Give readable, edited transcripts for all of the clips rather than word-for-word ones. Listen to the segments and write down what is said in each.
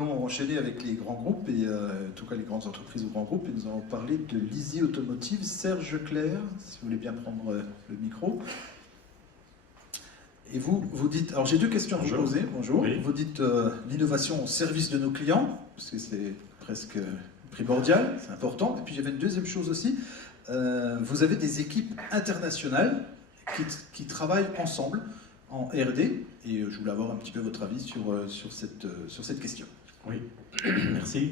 Nous allons enchaîner avec les grands groupes, et en tout cas les grandes entreprises ou grands groupes, et nous allons parler de l'Easy Automotive. Serge Clair, si vous voulez bien prendre le micro. Et vous dites, alors j'ai deux questions à vous poser, bonjour. Oui. Vous dites l'innovation au service de nos clients, parce que c'est presque primordial, c'est important. Et puis j'avais une deuxième chose aussi, vous avez des équipes internationales qui travaillent ensemble en R&D, et je voulais avoir un petit peu votre avis sur cette question. Oui, merci.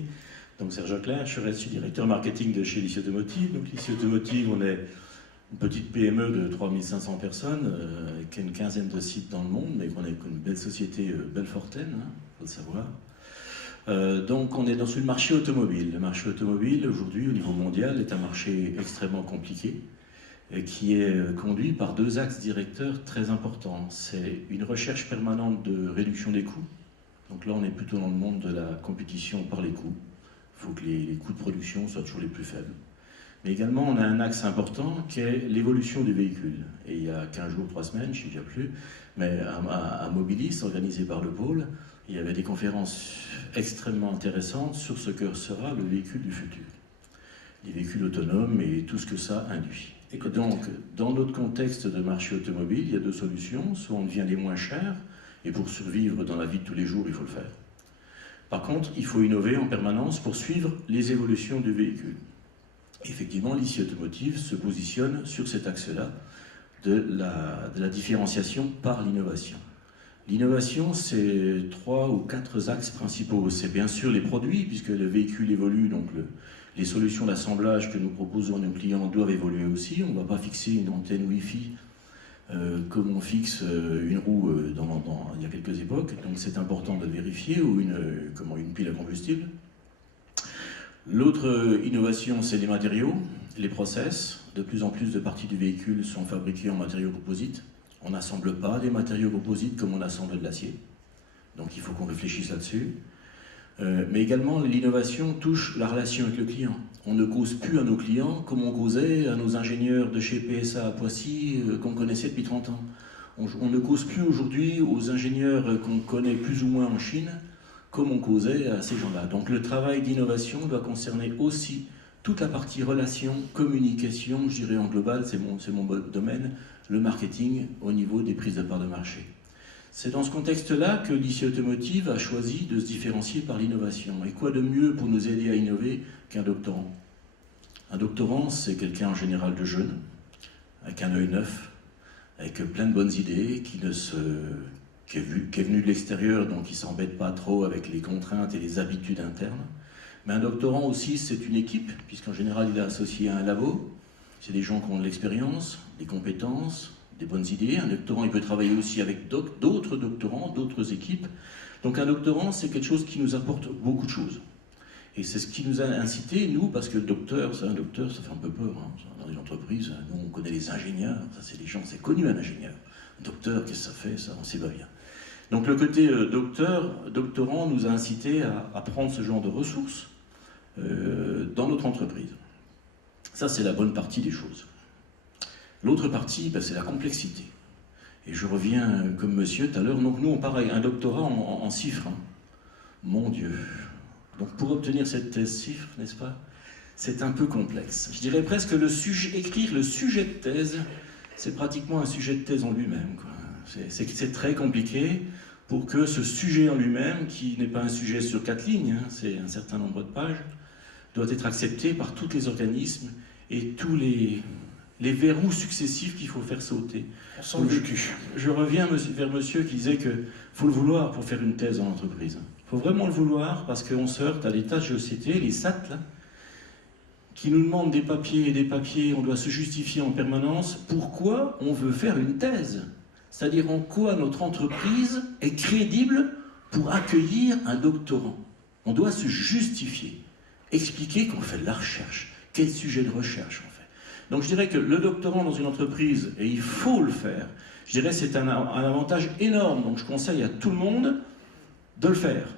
Donc Serge Clair, je suis directeur marketing de chez l'Easy Automotive. Donc l'Easy Automotive, on est une petite PME de 3500 personnes, qui a une quinzaine de sites dans le monde, mais qu'on est une belle société belfortaine, faut le savoir. Donc on est sur le marché automobile. Le marché automobile, aujourd'hui, au niveau mondial, est un marché extrêmement compliqué, qui est conduit par deux axes directeurs très importants. C'est une recherche permanente de réduction des coûts. Donc là, on est plutôt dans le monde de la compétition par les coûts. Il faut que les coûts de production soient toujours les plus faibles. Mais également, on a un axe important qui est l'évolution du véhicule. Et il y a 15 jours, 3 semaines, je ne sais déjà plus, mais à Mobilis, organisé par le Pôle, il y avait des conférences extrêmement intéressantes sur ce que sera le véhicule du futur. Les véhicules autonomes et tout ce que ça induit. Et que donc, dans notre contexte de marché automobile, il y a deux solutions. Soit on devient les moins chers, et pour survivre dans la vie de tous les jours, il faut le faire. Par contre, il faut innover en permanence pour suivre les évolutions du véhicule. Effectivement, l'Easy Automotive se positionne sur cet axe-là de la différenciation par l'innovation. L'innovation, c'est 3 ou 4 axes principaux. C'est bien sûr les produits, puisque le véhicule évolue, donc les solutions d'assemblage que nous proposons à nos clients doivent évoluer aussi. On ne va pas fixer une antenne Wi-Fi comme on fixe une roue il y a quelques époques. Donc c'est important de vérifier, ou une pile à combustible. L'autre innovation, c'est les matériaux, les process. De plus en plus de parties du véhicule sont fabriquées en matériaux composites. On n'assemble pas des matériaux composites comme on assemble de l'acier. Donc il faut qu'on réfléchisse là-dessus. Mais également, l'innovation touche la relation avec le client. On ne cause plus à nos clients comme on causait à nos ingénieurs de chez PSA à Poissy qu'on connaissait depuis 30 ans. On ne cause plus aujourd'hui aux ingénieurs qu'on connaît plus ou moins en Chine comme on causait à ces gens-là. Donc le travail d'innovation doit concerner aussi toute la partie relation, communication, je dirais en global, c'est mon domaine, le marketing au niveau des prises de part de marché. C'est dans ce contexte-là que l'Easy Automotive a choisi de se différencier par l'innovation. Et quoi de mieux pour nous aider à innover qu'un doctorant? Un doctorant, c'est quelqu'un en général de jeune, avec un œil neuf, avec plein de bonnes idées, qui est venu de l'extérieur, donc il ne s'embête pas trop avec les contraintes et les habitudes internes. Mais un doctorant aussi, c'est une équipe, puisqu'en général, il est associé à un labo. C'est des gens qui ont de l'expérience, des compétences, des bonnes idées. Un doctorant, il peut travailler aussi avec d'autres doctorants, d'autres équipes. Donc un doctorant, c'est quelque chose qui nous apporte beaucoup de choses. Et c'est ce qui nous a incité, nous, parce que un docteur, ça fait un peu peur. Dans une entreprise, nous, on connaît les ingénieurs. Ça, c'est des gens, c'est connu un ingénieur. Un docteur, qu'est-ce que ça fait? Ça, on ne sait pas bien. Donc le côté doctorant nous a incité à prendre ce genre de ressources dans notre entreprise. Ça, c'est la bonne partie des choses. L'autre partie, c'est la complexité. Et je reviens comme monsieur tout à l'heure. Donc nous, on part avec un doctorat en chiffres. Mon Dieu. Donc pour obtenir cette thèse chiffre, n'est-ce pas, c'est un peu complexe. Je dirais presque écrire le sujet de thèse, c'est pratiquement un sujet de thèse en lui-même. C'est très compliqué pour que ce sujet en lui-même, qui n'est pas un sujet sur 4 lignes, c'est un certain nombre de pages, doit être accepté par tous les organismes et tous les verrous successifs qu'il faut faire sauter. On sent le vécu. Je reviens vers monsieur qui disait qu'il faut le vouloir pour faire une thèse en entreprise. Il faut vraiment le vouloir parce qu'on se heurte à des tas de sociétés, les SAT, là, qui nous demandent des papiers et des papiers, on doit se justifier en permanence pourquoi on veut faire une thèse. C'est-à-dire en quoi notre entreprise est crédible pour accueillir un doctorant. On doit se justifier, expliquer qu'on fait de la recherche, quel sujet de recherche on fait. Donc je dirais que le doctorant dans une entreprise, et il faut le faire, je dirais c'est un avantage énorme, donc je conseille à tout le monde de le faire.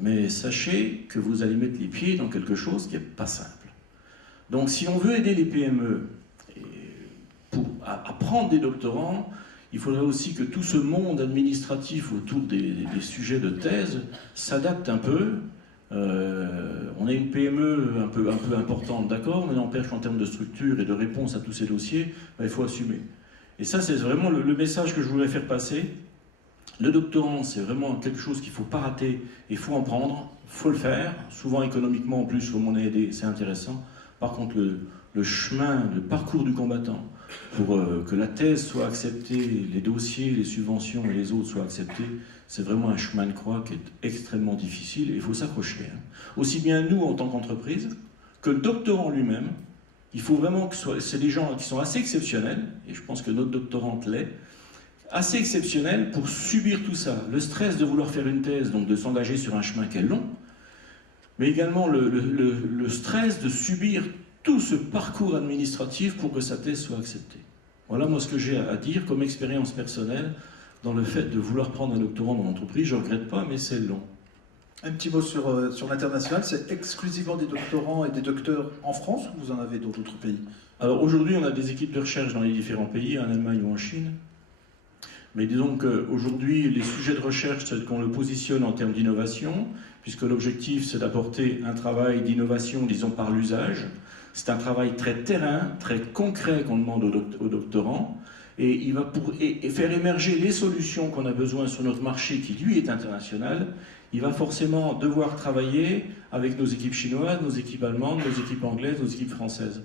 Mais sachez que vous allez mettre les pieds dans quelque chose qui n'est pas simple. Donc si on veut aider les PME à prendre des doctorants, il faudrait aussi que tout ce monde administratif autour des sujets de thèse s'adapte un peu. On a une PME un peu importante, d'accord, mais n'empêche qu'en termes de structure et de réponse à tous ces dossiers, il faut assumer. Et ça, c'est vraiment le message que je voulais faire passer. Le doctorant, c'est vraiment quelque chose qu'il ne faut pas rater, il faut en prendre, il faut le faire. Souvent, économiquement, en plus, il faut m'en aider, c'est intéressant. Par contre, le chemin, le parcours du combattant, pour que la thèse soit acceptée, les dossiers, les subventions et les autres soient acceptés, c'est vraiment un chemin de croix qui est extrêmement difficile et il faut s'accrocher. Aussi bien nous, en tant qu'entreprise, que le doctorant lui-même. Il faut vraiment que c'est des gens qui sont assez exceptionnels, et je pense que notre doctorante l'est, assez exceptionnels pour subir tout ça. Le stress de vouloir faire une thèse, donc de s'engager sur un chemin qui est long, mais également le stress de subir tout ce parcours administratif pour que sa thèse soit acceptée. Voilà moi ce que j'ai à dire comme expérience personnelle dans le fait de vouloir prendre un doctorant dans l'entreprise. Je ne regrette pas, mais c'est long. Un petit mot sur l'international, c'est exclusivement des doctorants et des docteurs en France ou vous en avez dans d'autres pays? Alors aujourd'hui, on a des équipes de recherche dans les différents pays, en Allemagne ou en Chine. Mais disons qu'aujourd'hui, les sujets de recherche, c'est qu'on le positionne en termes d'innovation, puisque l'objectif, c'est d'apporter un travail d'innovation, disons, par l'usage. C'est un travail très terrain, très concret qu'on demande aux doctorants. Et il va et faire émerger les solutions qu'on a besoin sur notre marché, qui lui est international. Il va forcément devoir travailler avec nos équipes chinoises, nos équipes allemandes, nos équipes anglaises, nos équipes françaises.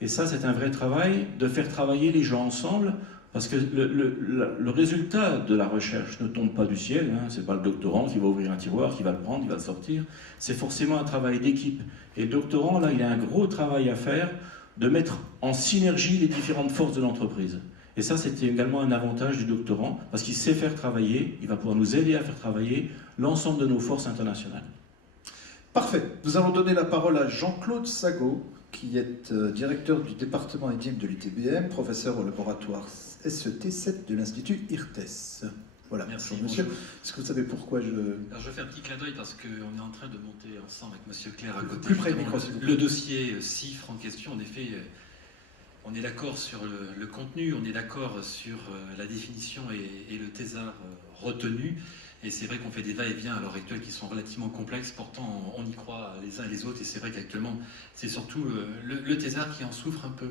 Et ça, c'est un vrai travail de faire travailler les gens ensemble, parce que le résultat de la recherche ne tombe pas du ciel. Hein. Ce n'est pas le doctorant qui va ouvrir un tiroir, qui va le prendre, qui va le sortir. C'est forcément un travail d'équipe. Et le doctorant, là, il a un gros travail à faire de mettre en synergie les différentes forces de l'entreprise. Et ça, c'était également un avantage du doctorant, parce qu'il sait faire travailler, il va pouvoir nous aider à faire travailler l'ensemble de nos forces internationales. Parfait. Nous allons donner la parole à Jean-Claude Sagot, qui est directeur du département EDIM de l'UTBM, professeur au laboratoire SET7 de l'Institut IRTES. Voilà, merci monsieur. Est-ce que vous savez pourquoi Alors je fais un petit clin d'œil parce qu'on est en train de monter ensemble avec monsieur Claire à côté. Plus près du micro, le dossier CIFRE en question, en effet, on est d'accord sur le contenu, on est d'accord sur la définition et le thésard retenu. Et c'est vrai qu'on fait des va-et-vient à l'heure actuelle qui sont relativement complexes, pourtant on y croit les uns et les autres, et c'est vrai qu'actuellement c'est surtout le thésard qui en souffre un peu.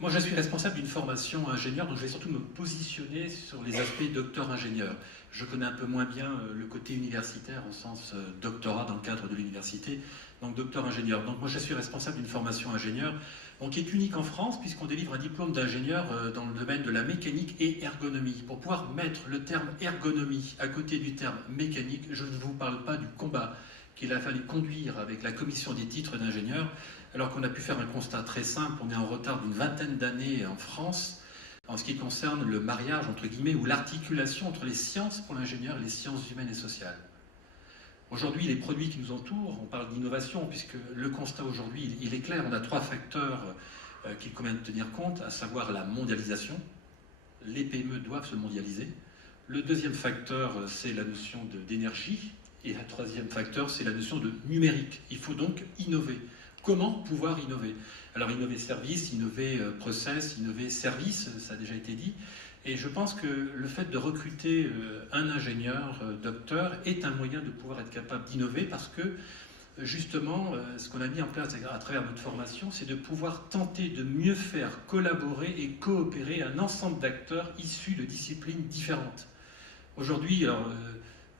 Moi je suis responsable d'une formation ingénieur, donc je vais surtout me positionner sur les aspects docteur-ingénieur. Je connais un peu moins bien le côté universitaire au sens doctorat dans le cadre de l'université, donc docteur-ingénieur. Donc moi je suis responsable d'une formation ingénieur, donc qui est unique en France puisqu'on délivre un diplôme d'ingénieur dans le domaine de la mécanique et ergonomie. Pour pouvoir mettre le terme ergonomie à côté du terme mécanique, je ne vous parle pas du combat qu'il a fallu conduire avec la commission des titres d'ingénieur, alors qu'on a pu faire un constat très simple. On est en retard d'une vingtaine d'années en France en ce qui concerne le mariage, entre guillemets, ou l'articulation entre les sciences pour l'ingénieur et les sciences humaines et sociales. Aujourd'hui, les produits qui nous entourent, on parle d'innovation, puisque le constat aujourd'hui, il est clair, on a trois facteurs qu'il convient de tenir compte, à savoir la mondialisation. Les PME doivent se mondialiser. Le deuxième facteur, c'est la notion d'énergie. Et le troisième facteur, c'est la notion de numérique. Il faut donc innover. Comment pouvoir innover? Alors innover service, innover process, innover service, ça a déjà été dit. Et je pense que le fait de recruter un ingénieur docteur est un moyen de pouvoir être capable d'innover parce que justement, ce qu'on a mis en place à travers notre formation, c'est de pouvoir tenter de mieux faire collaborer et coopérer un ensemble d'acteurs issus de disciplines différentes. Aujourd'hui,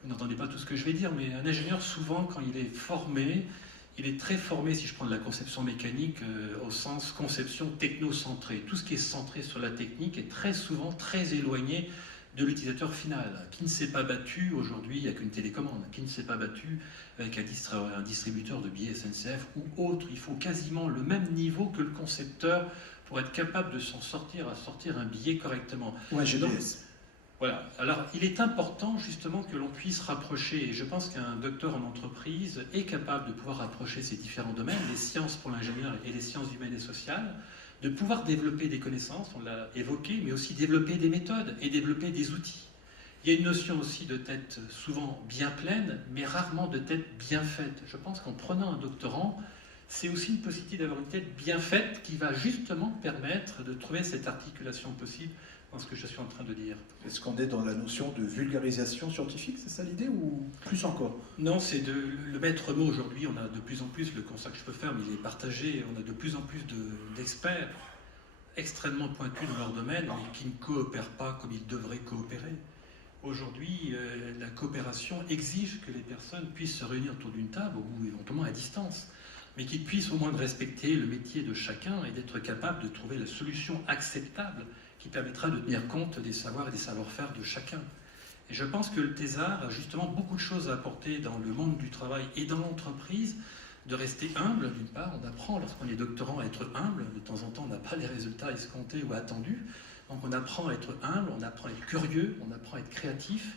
vous n'entendez pas tout ce que je vais dire, mais un ingénieur, souvent, quand il est formé, il est très formé, si je prends de la conception mécanique, au sens conception technocentrée. Tout ce qui est centré sur la technique est très souvent très éloigné de l'utilisateur final, qui ne s'est pas battu aujourd'hui avec une télécommande, qui ne s'est pas battu avec un distributeur de billets SNCF ou autre. Il faut quasiment le même niveau que le concepteur pour être capable de s'en sortir, à sortir un billet correctement. Ouais, GPS. Voilà. Alors, il est important justement que l'on puisse rapprocher, et je pense qu'un docteur en entreprise est capable de pouvoir rapprocher ces différents domaines, les sciences pour l'ingénieur et les sciences humaines et sociales, de pouvoir développer des connaissances, on l'a évoqué, mais aussi développer des méthodes et développer des outils. Il y a une notion aussi de tête souvent bien pleine, mais rarement de tête bien faite. Je pense qu'en prenant un doctorant, c'est aussi une possibilité d'avoir une tête bien faite qui va justement permettre de trouver cette articulation possible dans ce que je suis en train de dire. Est-ce qu'on est dans la notion de vulgarisation scientifique, c'est ça l'idée, ou plus encore? Non, c'est le maître mot aujourd'hui. On a de plus en plus, le constat que je peux faire, mais il est partagé, on a de plus en plus d'experts extrêmement pointus dans leur domaine, mais qui ne coopèrent pas comme ils devraient coopérer. Aujourd'hui, la coopération exige que les personnes puissent se réunir autour d'une table, ou éventuellement à distance, mais qu'ils puissent au moins respecter le métier de chacun et d'être capables de trouver la solution acceptable qui permettra de tenir compte des savoirs et des savoir-faire de chacun. Et je pense que le thésard a justement beaucoup de choses à apporter dans le monde du travail et dans l'entreprise, de rester humble, d'une part. On apprend, lorsqu'on est doctorant, à être humble. De temps en temps, on n'a pas les résultats escomptés ou attendus. Donc on apprend à être humble, on apprend à être curieux, on apprend à être créatif,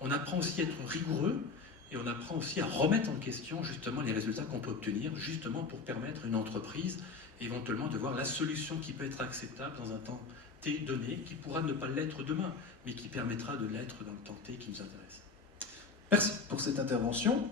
on apprend aussi à être rigoureux, et on apprend aussi à remettre en question justement les résultats qu'on peut obtenir, justement pour permettre à une entreprise éventuellement de voir la solution qui peut être acceptable dans un temps T donné, qui pourra ne pas l'être demain, mais qui permettra de l'être dans le temps T qui nous intéresse. Merci pour cette intervention.